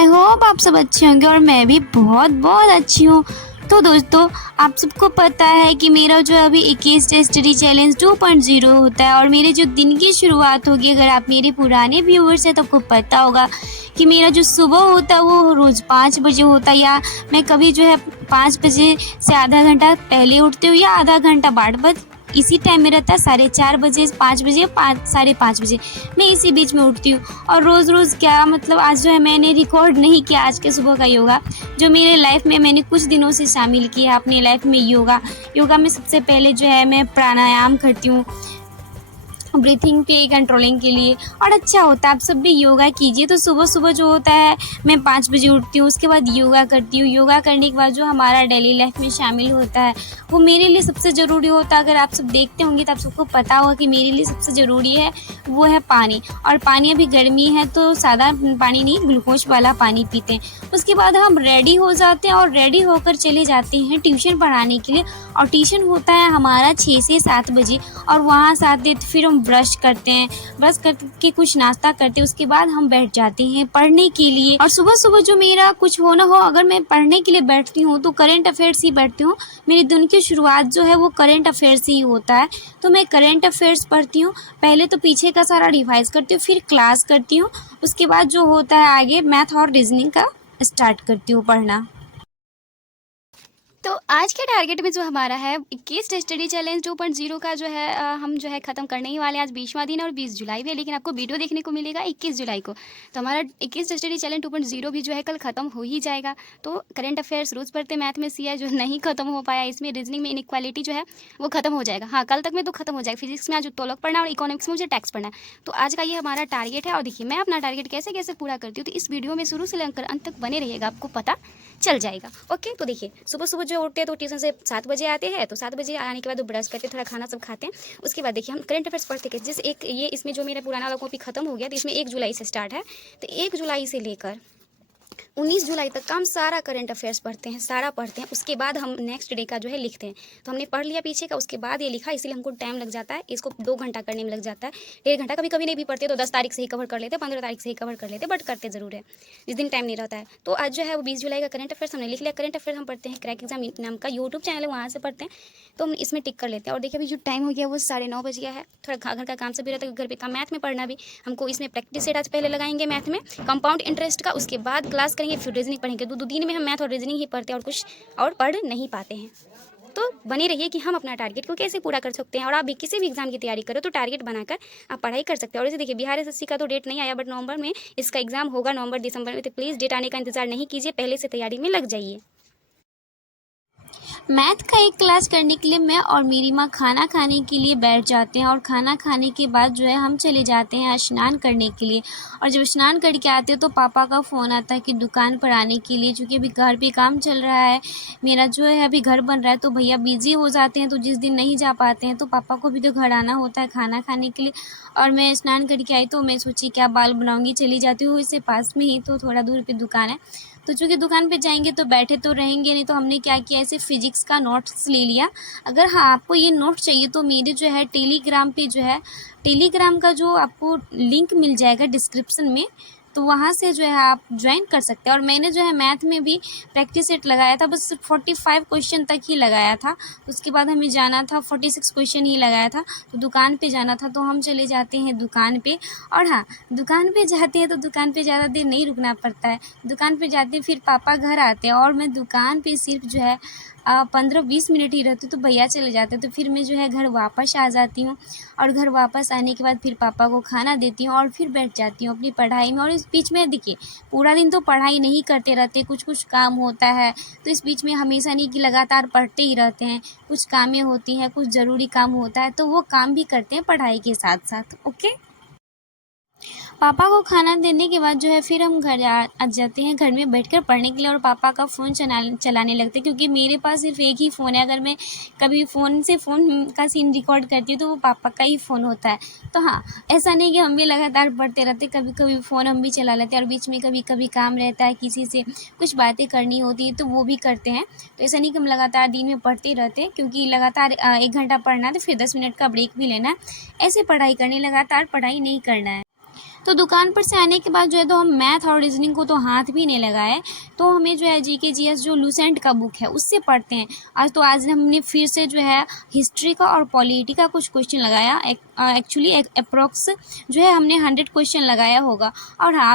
I hope आप सब अच्छे होंगे और मैं भी बहुत बहुत अच्छी हूँ। तो दोस्तों, आप सबको पता है कि मेरा जो अभी 21 डे स्टडी चैलेंज 2.0 होता है और मेरे जो दिन की शुरुआत होगी, अगर आप मेरे पुराने व्यूअर्स हैं तो आपको पता होगा कि मेरा जो सुबह होता है वो रोज़ 5 बजे होता है, या मैं कभी जो है 5 बजे से आधा घंटा पहले उठती हूँ या आधा घंटा बाद, बस इसी टाइम में रहता है 4:30 बजे, 5 बजे, 5 साढ़े 5 बजे मैं इसी बीच में उठती हूँ। और रोज़ क्या मतलब, आज जो है मैंने रिकॉर्ड नहीं किया आज के सुबह का योगा, जो मेरे लाइफ में मैंने कुछ दिनों से शामिल किया अपनी लाइफ में। योगा में सबसे पहले जो है मैं प्राणायाम करती हूँ ब्रीथिंग पे कंट्रोलिंग के लिए, और अच्छा होता है। आप सब भी योगा कीजिए। तो सुबह सुबह जो होता है मैं 5 बजे उठती हूँ, उसके बाद योगा करती हूँ। योगा करने के बाद जो हमारा डेली लाइफ में शामिल होता है वो मेरे लिए सबसे ज़रूरी होता है। अगर आप सब देखते होंगे तो आप सबको पता होगा कि मेरे लिए सबसे ज़रूरी है वो है पानी। और पानी, अभी गर्मी है तो सादा पानी नहीं, ग्लूकोज वाला पानी पीते हैं। उसके बाद हम रेडी हो जाते हैं और रेडी होकर चले जाते हैं ट्यूशन पढ़ाने के लिए। और ट्यूशन होता है हमारा 6 से 7 बजे, और वहाँ से आते फिर हम ब्रश करते हैं, ब्रश करके कुछ नाश्ता करते हैं, उसके बाद हम बैठ जाते हैं पढ़ने के लिए। और सुबह सुबह जो मेरा कुछ हो ना हो, अगर मैं पढ़ने के लिए बैठती हूँ तो करेंट अफेयर्स ही बैठती हूँ। मेरे दिन की शुरुआत जो है वो करेंट अफेयर्स ही होता है। तो मैं करेंट अफेयर्स पढ़ती हूँ, पहले तो पीछे का सारा रिवाइज करती हूँ, फिर क्लास करती हूँ, उसके बाद जो होता है आगे मैथ और रीजनिंग का स्टार्ट करती हूँ पढ़ना। तो आज के टारगेट में जो हमारा है 21 स्टडी चैलेंज 2.0 का जो है हम जो है ख़त्म करने ही वाले हैं। आज 20वां दिन है और 20 जुलाई भी है, लेकिन आपको वीडियो देखने को मिलेगा 21 जुलाई को। तो हमारा 21 स्टडी चैलेंज 2.0 भी जो है कल ख़त्म हो ही जाएगा। तो करंट अफेयर्स रोज़ पढ़ते, मैथ में सी है जो नहीं ख़त्म हो पाया, इसमें रीजनिंग में इनइक्वालिटी जो है वो ख़त्म हो जाएगा। हाँ, कल तक में तो ख़त्म हो जाएगा। फिजिक्स में आज तोलक पढ़ना और इकोनॉमिक्स में मुझे टैक्स पढ़ना है। तो आज का ये हमारा टारगेट है। और देखिए मैं अपना टारगेट कैसे कैसे पूरा करती हूँ, तो इस वीडियो में शुरू से लेकर अंत तक बने रहिएगा, आपको पता चल जाएगा। ओके, तो देखिए सुबह सुबह जो उठते हैं तो ट्यूशन से 7 बजे आते हैं, तो 7 बजे आने के बाद वो ब्रश करते हैं, थोड़ा खाना सब खाते हैं। उसके बाद देखिए हम करंट अफेयर्स पढ़ते हैं। जैसे एक ये इसमें जो मेरा पुराना वाला कॉपी खत्म हो गया, तो इसमें 1 जुलाई से स्टार्ट है। तो 1 जुलाई से लेकर 19 जुलाई तक का हम सारा करंट अफेयर्स पढ़ते हैं, सारा पढ़ते हैं। उसके बाद हम नेक्स्ट डे का जो है लिखते हैं। तो हमने पढ़ लिया पीछे का, उसके बाद ये लिखा, इसीलिए हमको टाइम लग जाता है। इसको 2 घंटा करने में लग जाता है, 1.5 घंटा। कभी कभी नहीं भी पढ़ते तो 10 तारीख से ही कवर कर लेते, 15 तारीख से ही कवर कर लेते, बट करते ज़रूर है जिस दिन टाइम नहीं रहता है। तो आज जो है वो 20 जुलाई का करंट अफेयर्स हमने लिख लिया। करंट अफेयर्स हम पढ़ते हैं क्रैक एग्जाम नाम का यूट्यूब चैनल है, वहाँ से पढ़ते हैं। तो हम इसमें टिक कर लेते हैं। और देखिए अभी जो टाइम हो गया वो 9:30 बज गया है। थोड़ा घर का काम से भी रहता है, घर पे काम, मैथ में पढ़ना भी हमको। इसमें प्रैक्टिस सेट आज पहले लगाएंगे मैथ में कंपाउंड इंटरेस्ट का, उसके बाद क्लास करेंगे, फिर रीजनिंग पढ़ेंगे। दो दिन में हम मैथ और रीजनिंग ही पढ़ते हैं और कुछ और पढ़ नहीं पाते हैं। तो बने रहिए कि हम अपना टारगेट को कैसे पूरा कर सकते हैं। और आप भी किसी भी एग्जाम की तैयारी करो तो टारगेट बनाकर आप पढ़ाई कर सकते हैं। और जैसे देखिए बिहार एसएससी का तो डेट नहीं आया, बट नवंबर में इसका एग्जाम होगा, नवंबर दिसंबर में। तो प्लीज़ डेट आने का इंतजार नहीं कीजिए, पहले से तैयारी में लग जाइए। मैथ का एक क्लास करने के लिए मैं और मेरी माँ खाना खाने के लिए बैठ जाते हैं, और खाना खाने के बाद जो है हम चले जाते हैं स्नान करने के लिए। और जब स्नान करके आते हैं तो पापा का फ़ोन आता है कि दुकान पर आने के लिए, क्योंकि अभी घर पे काम चल रहा है मेरा, जो है अभी घर बन रहा है, तो भैया बिज़ी हो जाते हैं, तो जिस दिन नहीं जा पाते हैं तो पापा को भी तो घर आना होता है खाना खाने के लिए। और मैं स्नान करके आई तो मैं सोची क्या बाल बनाऊँगी, चली जाती हूँ, इससे पास में ही तो थोड़ा दूर पे दुकान है। तो चूँकि दुकान पे जाएंगे तो बैठे तो रहेंगे नहीं, तो हमने क्या किया, ऐसे फिजिक्स का नोट्स ले लिया। अगर हाँ आपको ये नोट्स चाहिए तो मेरे जो है टेलीग्राम पे जो है, टेलीग्राम का जो आपको लिंक मिल जाएगा डिस्क्रिप्शन में, तो वहाँ से जो है आप ज्वाइन कर सकते हैं। और मैंने जो है मैथ में भी प्रैक्टिस सेट लगाया था, बस 45 क्वेश्चन तक ही लगाया था। उसके बाद हमें जाना था, 46 क्वेश्चन ही लगाया था, तो दुकान पे जाना था, तो हम चले जाते हैं दुकान पे। और हाँ, दुकान पे जाते हैं तो दुकान पे ज़्यादा देर नहीं रुकना पड़ता है। दुकान पे जाते हैं, फिर पापा घर आते हैं, और मैं दुकान पे सिर्फ जो है 15-20 मिनट ही रहती हूँ, तो भैया चले जाते हैं, तो फिर मैं जो है घर वापस आ जाती हूँ। और घर वापस आने के बाद फिर पापा को खाना देती हूँ और फिर बैठ जाती हूँ अपनी पढ़ाई में। और इस बीच में देखिए पूरा दिन तो पढ़ाई नहीं करते रहते, कुछ कुछ काम होता है, तो इस बीच में हमेशा नहीं कि लगातार पढ़ते ही रहते हैं। कुछ कामें होती हैं, कुछ ज़रूरी काम होता है, तो वो काम भी करते हैं पढ़ाई के साथ साथ। ओके, पापा को खाना देने के बाद जो है फिर हम घर आ जाते हैं, घर में बैठकर पढ़ने के लिए। और पापा का फ़ोन चलाने लगते हैं, क्योंकि मेरे पास सिर्फ एक ही फ़ोन है। अगर मैं कभी फ़ोन से फ़ोन का सीन रिकॉर्ड करती हूँ तो वो पापा का ही फ़ोन होता है। तो हाँ, ऐसा नहीं कि हम भी लगातार पढ़ते रहते, कभी कभी फ़ोन हम भी चला लेते हैं, और बीच में कभी कभी काम रहता है, किसी से कुछ बातें करनी होती है तो वो भी करते हैं। तो ऐसा नहीं कि हम लगातार दिन में पढ़ते रहते हैं, क्योंकि लगातार 1 घंटा पढ़ना है तो फिर 10 मिनट का ब्रेक भी लेना है। ऐसे पढ़ाई करनी, लगातार पढ़ाई नहीं करना है। तो दुकान पर से आने के बाद जो है तो हम मैथ और रीजनिंग को तो हाथ भी नहीं लगाए, तो हमें जो है जीके जीएस जो लूसेंट का बुक है उससे पढ़ते हैं। आज हमने फिर से जो है हिस्ट्री का और पॉलिटी का कुछ क्वेश्चन लगाया। एक्चुअली अप्रोक्स जो है हमने 100 क्वेश्चन लगाया होगा। और हाँ,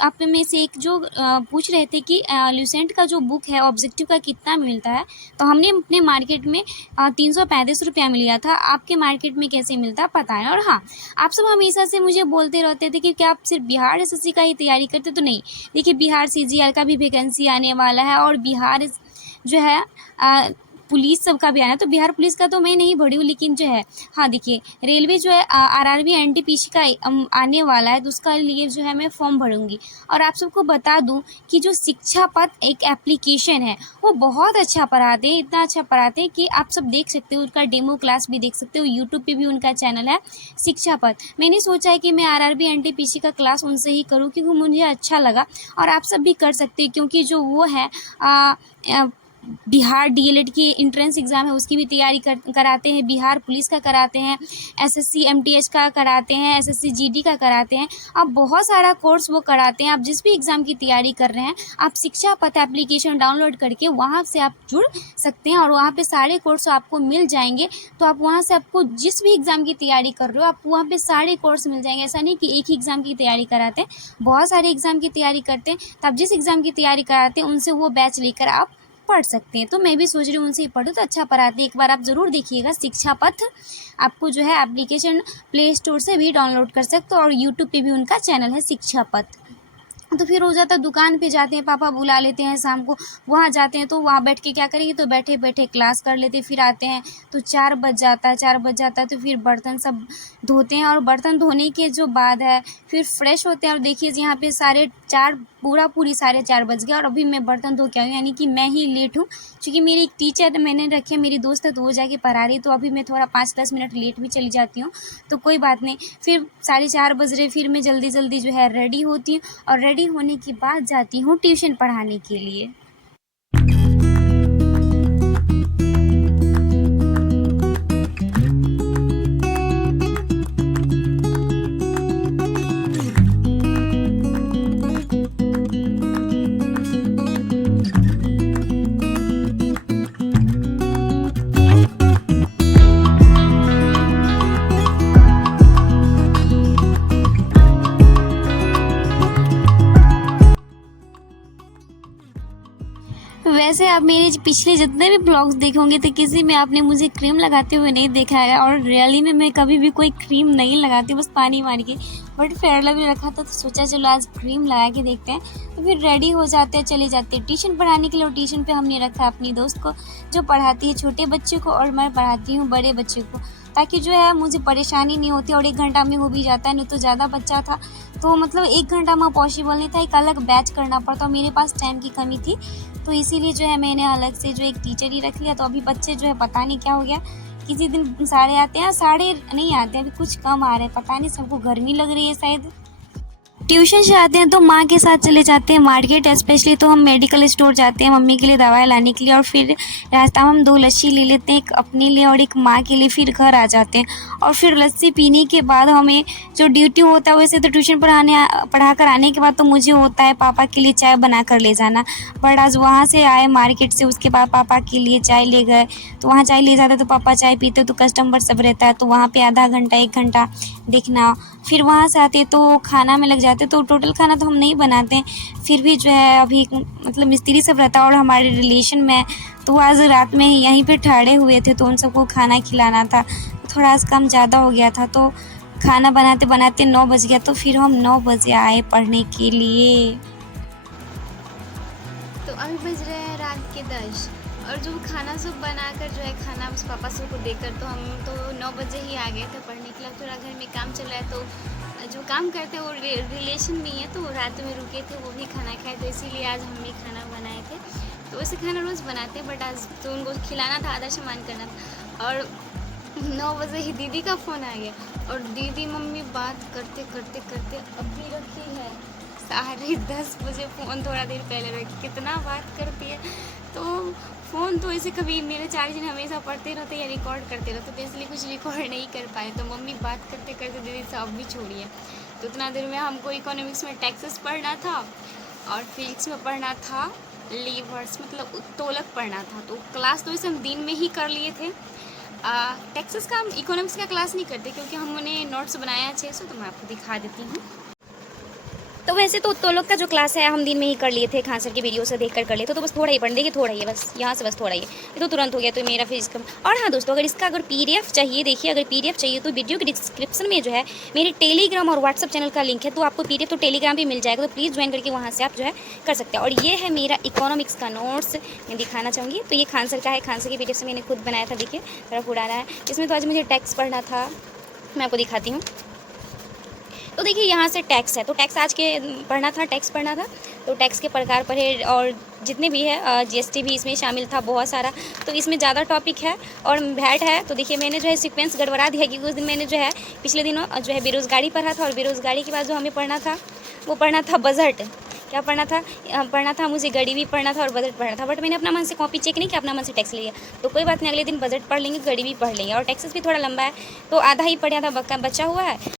आप में से एक जो पूछ रहे थे कि लूसेंट का जो बुक है ऑब्जेक्टिव का कितना मिलता है, तो हमने अपने मार्केट में 335 रुपया में लिया था। आपके मार्केट में कैसे मिलता है पता है। और हाँ, आप सब हमेशा से मुझे बोलते रहते थे कि क्या आप सिर्फ बिहार एसएससी का ही तैयारी करते, तो नहीं, देखिए बिहार सीजीएल का भी वैकेंसी आने वाला है और बिहार जो है पुलिस सब का भी आना है। तो बिहार पुलिस का तो मैं नहीं भरी हूँ, लेकिन जो है हाँ देखिए रेलवे जो है आरआरबी एनटीपीसी का आने वाला है, तो उसका लिए जो है मैं फॉर्म भरूंगी। और आप सबको बता दूं कि जो शिक्षा पथ एक एप्लीकेशन है वो बहुत अच्छा पढ़ाते हैं, इतना अच्छा पढ़ाते हैं कि आप सब देख सकते हो, उसका डेमो क्लास भी देख सकते हो। यूट्यूब पे भी उनका चैनल है शिक्षा पथ। मैंने सोचा है कि मैं आरआरबी एनटीपीसी का क्लास उनसे ही करूँ, क्योंकि मुझे अच्छा लगा। और आप सब भी कर सकते हैं, क्योंकि जो वो है बिहार डीएलएड की एंट्रेंस एग्ज़ाम है उसकी भी तैयारी कराते हैं, बिहार पुलिस का कराते हैं, एसएससी एमटीएच का कराते हैं, एसएससी जीडी का कराते हैं। अब बहुत सारा कोर्स वो कराते हैं। आप जिस भी एग्ज़ाम की तैयारी कर रहे हैं, आप शिक्षा पथ एप्लीकेशन डाउनलोड करके वहाँ से आप जुड़ सकते हैं और वहाँ पे सारे कोर्स आपको मिल जाएंगे। तो आप वहाँ से आपको जिस भी एग्ज़ाम की तैयारी कर रहे हो, आप वहाँ पे सारे कोर्स मिल जाएंगे। ऐसा नहीं कि एक ही एग्ज़ाम की तैयारी कराते हैं, बहुत सारे एग्ज़ाम की तैयारी करते हैं। तो आप जिस एग्ज़ाम की तैयारी कराते हैं उनसे वो बैच लेकर आप पढ़ सकते हैं। तो मैं भी सोच रही हूँ उनसे ही पढ़ूँ, तो अच्छा पढ़ाते हैं। एक बार आप ज़रूर देखिएगा शिक्षा पथ। आपको जो है एप्लीकेशन प्ले स्टोर से भी डाउनलोड कर सकते हो और यूट्यूब पे भी उनका चैनल है शिक्षा पथ। तो फिर हो जाता है दुकान पे जाते हैं, पापा बुला लेते हैं शाम को, वहाँ जाते हैं तो वहाँ बैठ के क्या करेंगे, तो बैठे बैठे क्लास कर लेते हैं। फिर आते हैं तो 4 बज जाता है, तो फिर बर्तन सब धोते हैं। और बर्तन धोने के जो बाद है फिर फ्रेश होते हैं। और देखिए यहाँ पे 4:30 पूरी 4:30 बज गए और अभी मैं बर्तन धो के आई हूँ, यानी कि मैं ही लेट हूँ। क्योंकि मेरी एक टीचर है, मैंने रखी है, मेरी दोस्त है, तो वो जाके पढ़ा रही है, तो अभी मैं थोड़ा 5-10 मिनट लेट भी चली जाती हूँ, तो कोई बात नहीं। फिर 4:30 बज रहे, फिर मैं जल्दी जल्दी जो है रेडी होती हूँ और रेडी होने के बाद जाती हूँ ट्यूशन पढ़ाने के लिए। वैसे आप मेरे पिछले जितने भी ब्लॉग्स देखे होंगे तो किसी में आपने मुझे क्रीम लगाते हुए नहीं देखा है। और रियली में मैं कभी भी कोई क्रीम नहीं लगाती, बस पानी मार के। बट फेयर लवली रखा था तो सोचा चलो आज क्रीम लगा के देखते हैं। तो फिर रेडी हो जाते हैं, चले जाते हैं ट्यूशन पढ़ाने के लिए। और ट्यूशन पे हमने रखा अपनी दोस्त को जो पढ़ाती है छोटे बच्चे को और मैं पढ़ाती हूँ बड़े बच्चे को, ताकि जो है मुझे परेशानी नहीं होती। और 1 घंटा में हो भी जाता है, नहीं तो ज़्यादा बच्चा था तो मतलब 1 घंटा में पॉसिबल नहीं था, एक अलग बैच करना पड़ता। मेरे पास टाइम की कमी थी, तो इसीलिए जो है मैंने अलग से जो एक टीचर ही रख लिया। तो अभी बच्चे जो है पता नहीं क्या हो गया, किसी दिन साढ़े आते हैं, साढ़े नहीं आते, अभी कुछ कम आ रहे हैं, पता नहीं सबको गर्मी लग रही है शायद। ट्यूशन से आते हैं तो माँ के साथ चले जाते हैं मार्केट, स्पेशली तो हम मेडिकल स्टोर जाते हैं मम्मी के लिए दवाई लाने के लिए। और फिर रास्ता में हम 2 लस्सी ले लेते हैं, एक अपने लिए और एक माँ के लिए। फिर घर आ जाते हैं और फिर लस्सी पीने के बाद हमें जो ड्यूटी होता है, वैसे तो ट्यूशन पढ़ा कर आने के बाद तो मुझे होता है पापा के लिए चाय बना कर ले जाना। बट आज वहाँ से आए मार्केट से, उसके बाद पापा के लिए चाय ले गए, तो वहाँ चाय ले जाते तो पापा चाय पीते, तो कस्टमर सब रहता है, तो वहाँ पर आधा घंटा 1 घंटा देखना। फिर वहाँ से आते तो खाना में लग जाते, तो टोटल खाना तो हम नहीं बनाते हैं, फिर भी जो है अभी मतलब मिस्त्री सब रहता है और हमारे रिलेशन में, तो आज रात में यहीं पे ठहरे हुए थे, तो उन सबको खाना खिलाना था। थोड़ा आज कम ज़्यादा हो गया था, तो खाना बनाते बनाते 9 बज गया। तो फिर हम 9 बजे आए पढ़ने के लिए। तो अभी बज रहे हैं रात के 10 और जो खाना सब बनाकर जो है खाना उस पापा सब को देकर तो हम तो 9 बजे ही आ गए थे पढ़ने के लिए। थोड़ा घर में काम चल रहा है, तो जो काम करते हैं वो रिलेशन में ही है, तो रात में रुके थे, वो भी खाना खाए, तो इसीलिए आज हम भी खाना बनाए थे। तो वैसे खाना रोज़ बनाते हैं, बट आज तो उनको खिलाना था, आधा सामान करना था। और 9 बजे ही दीदी का फ़ोन आ गया और दीदी मम्मी बात करते करते करते अभी रखी है 10:30 बजे फ़ोन, थोड़ा देर पहले रखी। कितना बात करती है, तो फ़ोन तो ऐसे कभी मेरे चार्जिंग हमेशा पढ़ते रहते या रिकॉर्ड करते रहते, तो इसलिए कुछ रिकॉर्ड नहीं कर पाए। तो मम्मी बात करते करते दीदी से अब भी छोड़िए, तो उतना देर में हमको इकोनॉमिक्स में टैक्सेस पढ़ना था और फिजिक्स में पढ़ना था लीवर्स, मतलब उत्तोलक पढ़ना था। तो क्लास तो इसे हम दिन में ही कर लिए थे। टैक्सेस का हम इकोनॉमिक्स का क्लास नहीं करते क्योंकि हमने नोट्स बनाया 600, तो मैं आपको दिखा देती हूँ। तो वैसे तो उत्तोलक का जो क्लास है हम दिन में ही कर लिए थे, खान सर की वीडियो से देखकर कर लिए तो बस थोड़ा ही पढ़ देखिए, थोड़ा ही है बस, यहाँ से बस थोड़ा ही है, ये तो तुरंत हो गया। तो मेरा फिजिक्स का। और हाँ दोस्तों, अगर इसका PDF चाहिए, देखिए अगर PDF चाहिए तो वीडियो के डिस्क्रिप्शन में जो है मेरे टेलीग्राम और व्हाट्सअप चैनल का लिंक है, तो आपको PDF तो टेलीग्राम भी मिल जाएगा, तो प्लीज़ ज्वाइन करके वहाँ से आप जो है कर सकते हैं। और ये है मेरा इकोनॉमिक्स का नोट्स, मैं दिखाना चाहूँगी। तो ये खान सर का है, खान सर की PDF से मैंने खुद बनाया था, देखिए थोड़ा पुराना है। इसमें तो आज मुझे टैक्स पढ़ना था, मैं आपको दिखाती हूँ। तो देखिए यहाँ से टैक्स है, तो टैक्स आज के पढ़ना था, टैक्स पढ़ना था। तो टैक्स के प्रकार पढ़े और जितने भी है GST भी इसमें शामिल था बहुत सारा, तो इसमें ज़्यादा टॉपिक है और वैट है। तो देखिए मैंने जो है सीक्वेंस गड़बड़ा दिया क्योंकि उस दिन मैंने जो है पिछले दिनों जो है बेरोज़गारी पढ़ा था, और बेरोज़गारी के बाद जो हमें पढ़ना था वो पढ़ना था बजट। क्या पढ़ना था मुझे गरीबी पढ़ना था और बजट पढ़ना था, बट मैंने अपना मन से कॉपी चेक नहीं किया, अपना मन से टैक्स लिया। तो कोई बात नहीं, अगले दिन बजट पढ़ लेंगे, गरीबी पढ़ लेंगे। और टैक्सेस भी थोड़ा लंबा है तो आधा ही पढ़ा था, बचा हुआ है।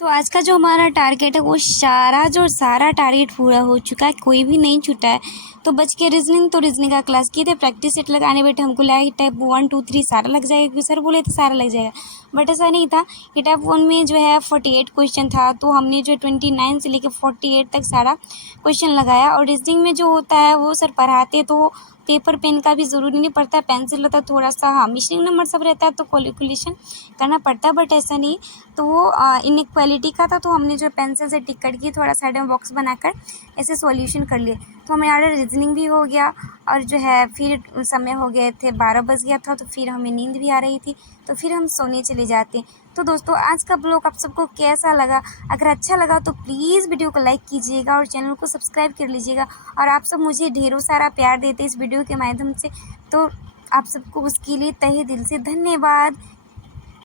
तो आज का जो हमारा टारगेट है वो सारा टारगेट पूरा हो चुका है, कोई भी नहीं छूटा है। तो बच के रीजनिंग, तो रीजनिंग का क्लास किए थे, प्रैक्टिस सेट लगाने बैठे, हमको लगा कि टाइप 1 2 3 सारा लग जाएगा क्योंकि सर बोले थे सारा लग जाएगा, बट ऐसा नहीं था। ये टाइप 1 में जो है 48 क्वेश्चन था, तो हमने जो 29 से लेकर 48 तक सारा क्वेश्चन लगाया। और रीजनिंग में जो होता है वो सर पढ़ाते तो पेपर पेन का भी ज़रूरी नहीं पड़ता, पेंसिल रहता थोड़ा सा, हाँ मिशनिंग नंबर सब रहता है तो कैलकुलेशन करना पड़ता है, बट ऐसा नहीं। तो वो इनइक्वालिटी का था, तो हमने जो पेंसिल से टिक करके थोड़ा साइड में बॉक्स बनाकर ऐसे सॉल्यूशन कर लिए। तो हमारा रीजनिंग भी हो गया और जो है फिर समय हो गए थे 12 बज गया था, तो फिर हमें नींद भी आ रही थी, तो फिर हम सोने चले जाते। तो दोस्तों आज का ब्लॉग आप सबको कैसा लगा? अगर अच्छा लगा तो प्लीज़ वीडियो को लाइक कीजिएगा और चैनल को सब्सक्राइब कर लीजिएगा। और आप सब मुझे ढेरों सारा प्यार देते इस वीडियो के माध्यम से, तो आप सबको उसके लिए तहे दिल से धन्यवाद।